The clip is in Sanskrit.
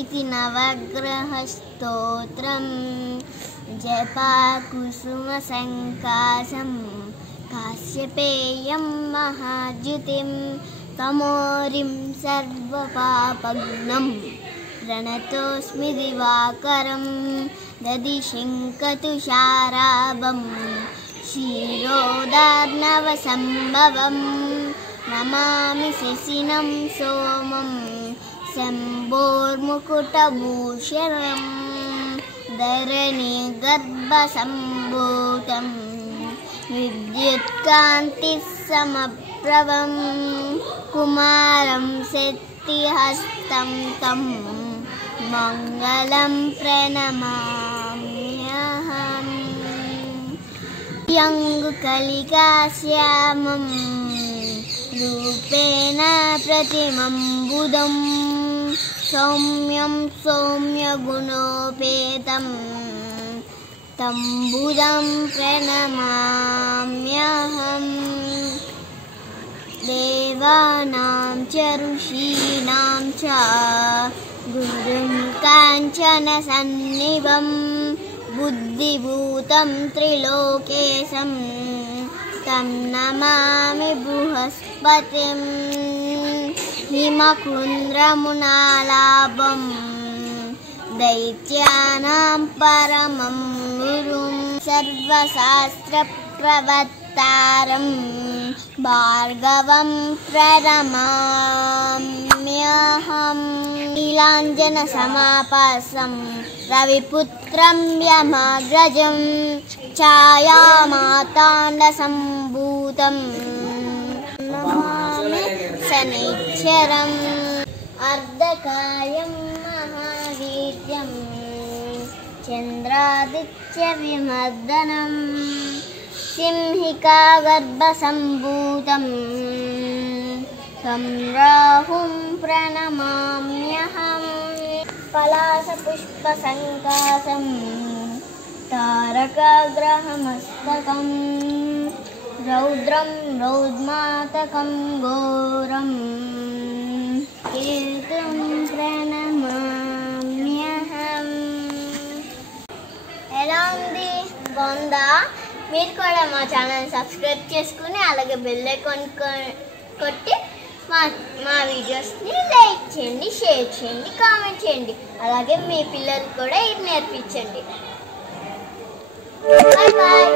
इति नवग्रहस्तोत्रं जपाकुसुमसङ्काशं काश्यपेयं महाद्युतिं तमोरिं सर्वपापघ्नं प्रणतोऽस्मि दिवाकरं दधिशङ्खतुषाराभं क्षीरोदार्णवसम्भवं नमामि शशिनं सोमं शम्भोर्मुकुटभूषणं धरणिगर्भसम्भूतं विद्युत्कान्तिसमप्रभं कुमारं शक्तिहस्तं तं मङ्गलं प्रणमाम्यहम् यङ्गुकलिकाश्यामं रूपेण प्रतिमं बुधं सौम्यं सौम्यगुणोपेतं तं बुधं प्रणमाम्यहम् देवानां च ऋषीणां च गुरुं काञ्चनसन्निभं बुद्धिभूतं त्रिलोकेशं तं नमामि बृहस्पतिं हिमकुन्द्रमुनालाभं दैत्यानां परमं गुरुं सर्वशास्त्रप्रवक्तारं भार्गवं प्रणमाम्यहम् नीलाञ्जनसमाभासं रविपुत्रं यमाग्रजं छायामार्ताण्डसम्भूतं नमामि शनैश्चरम् अर्धकायं महावीर्यं चन्द्रादित्यविमर्दनं सिंहिकागर्भसम्भूतं तं राहुं प्रणमाम्यहम् पलाशपुष्पसङ्काशं तारकाग्रहमस्तकं रौद्रं रौद्मातकं घोरं केतुं प्रणमाम्यहम्। ఎలా ఉంది బాగుందా? మీరు కూడా మా ఛానల్ సబ్స్క్రైబ్ చేసుకుని అలాగే బెల్ ఐకాన్ కొట్టి మా వీడియోస్ని లైక్ చేయండి, షేర్ చేయండి, కామెంట్ చేయండి. అలాగే మీ పిల్లలు కూడా ఇది నేర్పించండి. Bye bye.